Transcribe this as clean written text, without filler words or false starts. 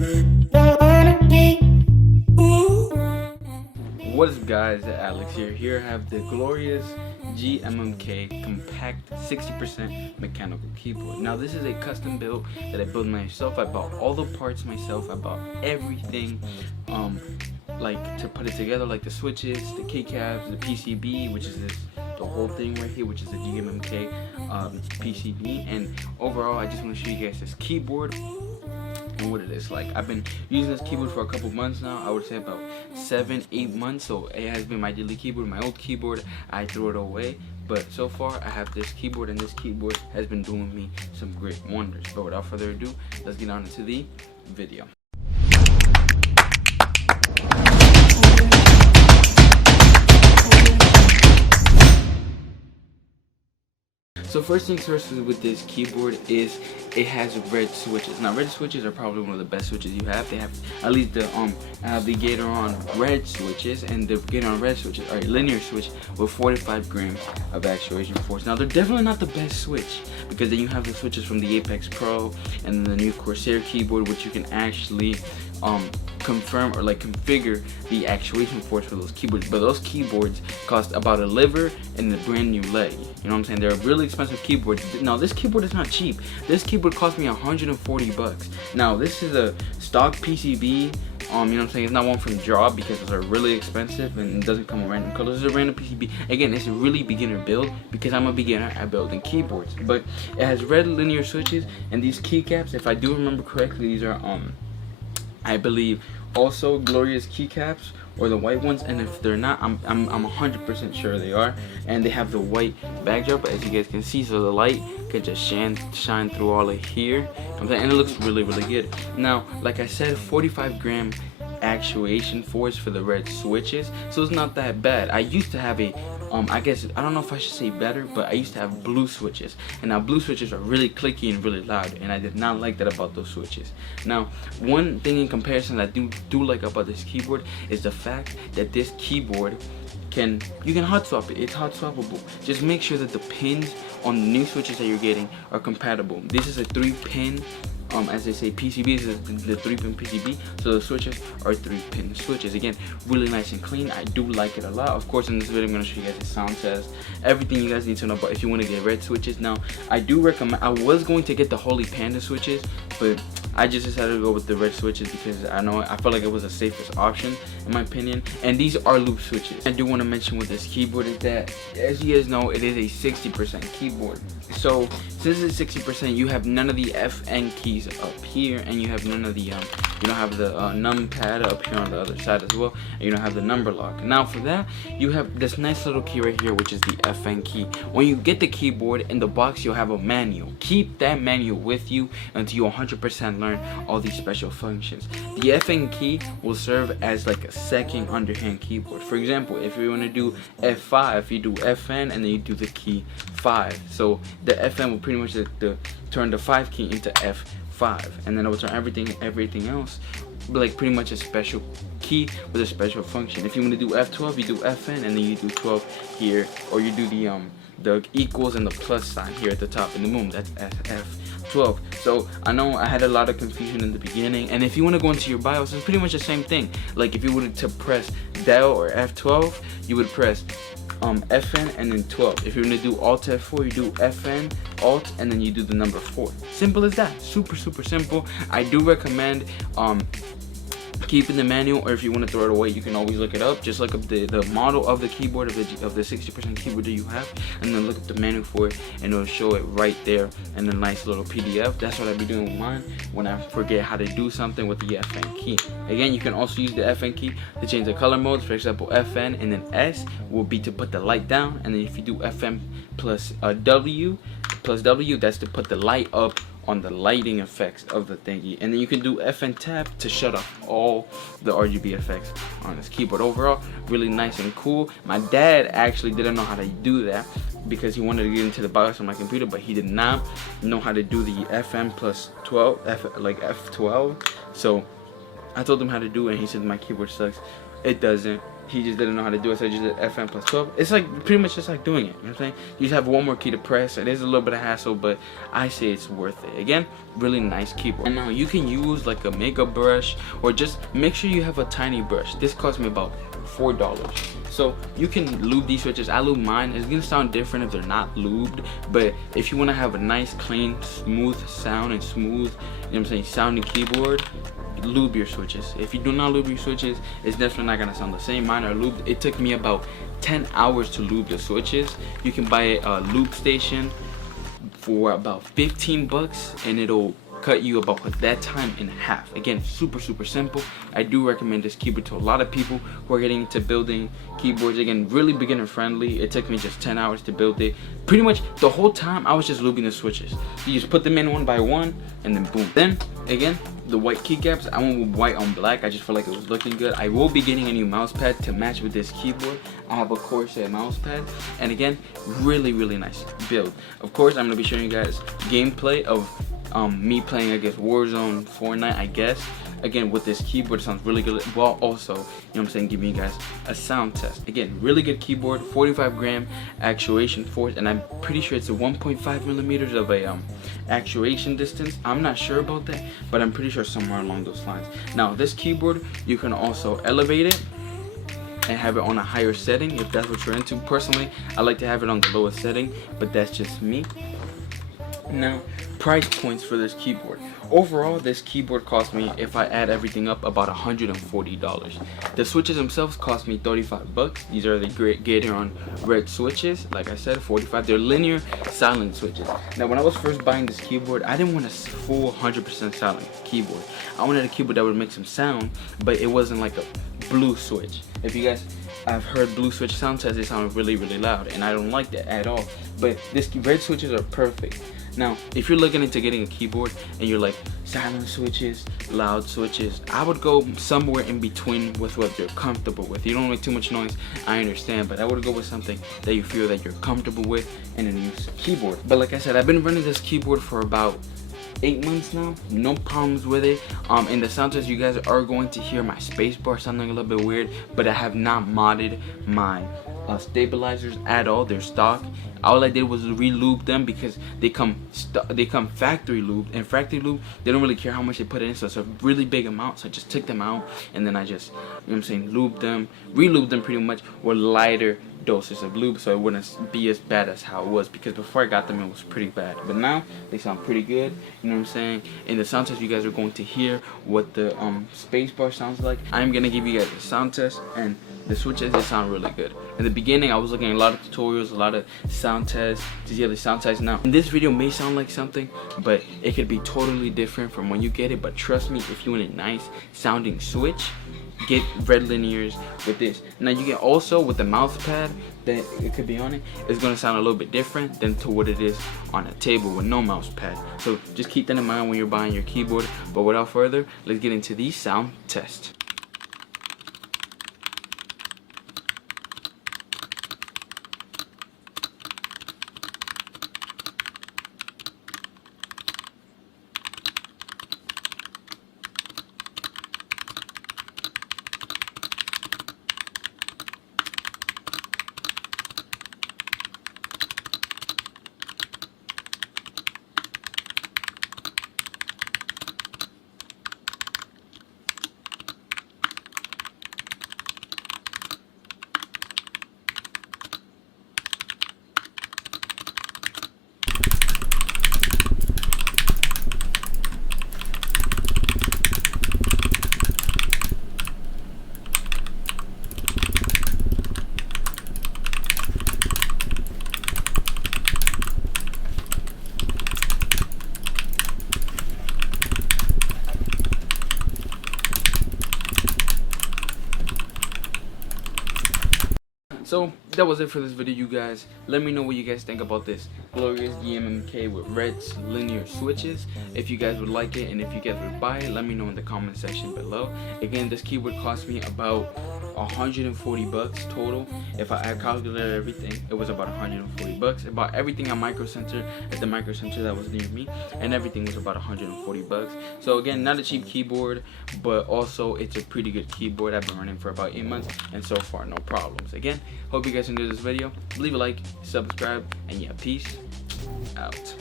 What is guys, Alex here. Here I have the glorious GMMK compact 60% mechanical keyboard. Now this is a custom build that I built myself. I bought all the parts myself. I bought everything like to put it together, like the switches, the keycaps, the PCB, which is the whole thing right here, which is the GMMK PCB. And overall I just want to show you guys this keyboard and what it is like. I've been using this keyboard for a couple months now. I would say about 7-8 months. So it has been my daily keyboard. My old keyboard, I threw it away, but so far I have this keyboard, and this keyboard has been doing me some great wonders. But without further ado, let's get on into the video. So first things first with this keyboard is it has red switches. Now red switches are probably one of the best switches you have. They have at least the Gator-on red switches, and the Gator-on red switches are a linear switch with 45 grams of actuation force. Now they're definitely not the best switch, because then you have the switches from the Apex Pro and the new Corsair keyboard, which you can actually confirm or like configure the actuation force for those keyboards. But those keyboards cost about a liver and a brand new leg. You know what I'm saying? They're a really expensive keyboard. Now this keyboard is not cheap. This keyboard cost me 140 bucks. Now this is a stock PCB. You know what I'm saying? It's not one from Job, because those are really expensive and it doesn't come with random colors. It's a random PCB. Again, it's a really beginner build, because I'm a beginner at building keyboards. But it has red linear switches, and these keycaps, if I do remember correctly, these are I believe also glorious keycaps, or the white ones, and if they're not, I'm 100% sure they are. And they have the white backdrop, as you guys can see, so the light can just shine through all of here, and it looks really good. Now like I said, 45 gram actuation force for the red switches, so it's not that bad. I used to have a I guess, I don't know if I should say better, but I used to have blue switches, and now blue switches are really clicky and really loud, and I did not like that about those switches. Now one thing in comparison that I do like about this keyboard is the fact that this keyboard you can hot swap it. It's hot swappable. Just make sure that the pins on the new switches that you're getting are compatible. This is a 3-pin as they say, PCB is the 3-pin PCB, so the switches are 3-pin switches. Again, really nice and clean. I do like it a lot. Of course, in this video I'm going to show you guys the sound test, everything you guys need to know about if you want to get red switches. Now I do recommend, I was going to get the Holy Panda switches, but I just decided to go with the red switches because I felt like it was the safest option in my opinion. And these are loop switches. I do want to mention with this keyboard is that, as you guys know, it is a 60% keyboard. So since it's 60%, you have none of the FN keys up here, and you have none of the you don't have the numpad up here on the other side as well, and you don't have the number lock. Now for that, you have this nice little key right here, which is the FN key. When you get the keyboard in the box, you'll have a manual. Keep that manual with you until you 100% learn all these special functions. The FN key will serve as like a second underhand keyboard. For example, if you want to do F5, you do FN and then you do the key 5. So the FN will pretty much turn the 5 key into F5, and then it will turn everything else like pretty much a special key with a special function. If you want to do F12, you do FN and then you do 12 here, or you do the equals and the plus sign here at the top, and the boom, that's F12. So I know I had a lot of confusion in the beginning, and if you want to go into your BIOS, it's pretty much the same thing. Like if you were to press Del or F12, you would press FN and then 12. If you're gonna do Alt F4, you do FN, Alt, and then you do the number 4. Simple as that. Super simple. I do recommend keeping the manual, or if you want to throw it away, you can always look it up. Just look up the model of the keyboard of the 60% keyboard that you have, and then look up the manual for it, and it'll show it right there in a nice little PDF. That's what I be doing with mine when I forget how to do something with the FN key. Again, you can also use the FN key to change the color modes. For example, FN and then S will be to put the light down, and then if you do FN plus W, that's to put the light up on the lighting effects of the thingy. And then you can do FN tab to shut off all the RGB effects on this keyboard. Overall, really nice and cool. My dad actually didn't know how to do that because he wanted to get into the BIOS on my computer, but he did not know how to do the FN plus 12, F12. So I told him how to do it, and he said my keyboard sucks. It doesn't. he just didn't know how to do it, so I just did FM plus 12. It's like pretty much just like doing it, you know what I'm saying? You just have one more key to press. It is a little bit of hassle, but I say it's worth it. Again, really nice keyboard. And now you can use like a makeup brush, or just make sure you have a tiny brush. This cost me about $4. So you can lube these switches. I lube mine. It's gonna sound different if they're not lubed, but if you want to have a nice, clean, smooth sound and smooth, you know what I'm saying, sounding keyboard, lube your switches. If you do not lube your switches, it's definitely not gonna sound the same. Mine are lubed. It took me about 10 hours to lube the switches. You can buy a lube station for about 15 bucks, and it'll cut you about that time in half. Again, super simple. I do recommend this keyboard to a lot of people who are getting into building keyboards. Again, really beginner friendly. It took me just 10 hours to build it. Pretty much the whole time I was just lubing the switches. You just put them in one by one, and then boom. Then again, the white keycaps, I went with white on black. I just felt like it was looking good. I will be getting a new mouse pad to match with this keyboard. I have a Corsair mouse pad, and again, really nice build. Of course, I'm gonna be showing you guys gameplay of me playing against Warzone, Fortnite, I guess. Again, with this keyboard, it sounds really good. While also, you know what I'm saying, giving you guys a sound test. Again, really good keyboard, 45 gram actuation force, and I'm pretty sure it's a 1.5 millimeters of a actuation distance. I'm not sure about that, but I'm pretty sure somewhere along those lines. Now, this keyboard, you can also elevate it and have it on a higher setting if that's what you're into. Personally, I like to have it on the lowest setting, but that's just me. Now, price points for this keyboard. Overall, this keyboard cost me, if I add everything up, about $140. The switches themselves cost me 35 bucks. These are the great Gateron red switches. Like I said, 45. They're linear silent switches. Now, when I was first buying this keyboard, I didn't want a full 100% silent keyboard. I wanted a keyboard that would make some sound, but it wasn't like a blue switch. If you guys have heard blue switch sound tests, they sound really loud, and I don't like that at all. But this red switches are perfect. Now, if you're looking into getting a keyboard and you're like silent switches, loud switches, I would go somewhere in between with what you're comfortable with. You don't make too much noise, I understand, but I would go with something that you feel that you're comfortable with in a new keyboard. But like I said, I've been running this keyboard for about 8 months now, no problems with it. In the sound test, you guys are going to hear my spacebar sounding a little bit weird, but I have not modded my stabilizers at all. They're stock. All I did was re-lube them because they come factory lubed, and factory lube, they don't really care how much they put in, so it's a really big amount. So I just took them out, and then I just, you know what I'm saying, lubed them, re-lubed them pretty much with lighter doses of lube, so it wouldn't be as bad as how it was, because before I got them, it was pretty bad. But now they sound pretty good, you know what I'm saying. In the sound test, you guys are going to hear what the spacebar sounds like. I'm gonna give you guys a sound test, and the switches, they sound really good. In the beginning, I was looking at a lot of tutorials, a lot of sound tests to see how the sound tests. Now, this video may sound like something, but it could be totally different from when you get it. But trust me, if you want a nice sounding switch, get red linears with this. Now, you can also, with the mouse pad that it could be on it, it's going to sound a little bit different than to what it is on a table with no mouse pad. So just keep that in mind when you're buying your keyboard. But without further, let's get into the sound test. So that was it for this video, you guys. Let me know what you guys think about this glorious GMMK with red linear switches. If you guys would like it, and if you guys would buy it, let me know in the comment section below. Again, this keyboard cost me about 140 bucks total. If I calculated everything, it was about 140 bucks. I bought everything at microcenter, at the microcenter that was near me, and everything was about 140 bucks. So again, not a cheap keyboard, but also it's a pretty good keyboard. I've been running for about 8 months, and so far no problems. Again, hope you guys enjoyed this video. Leave a like, subscribe, and yeah, peace out.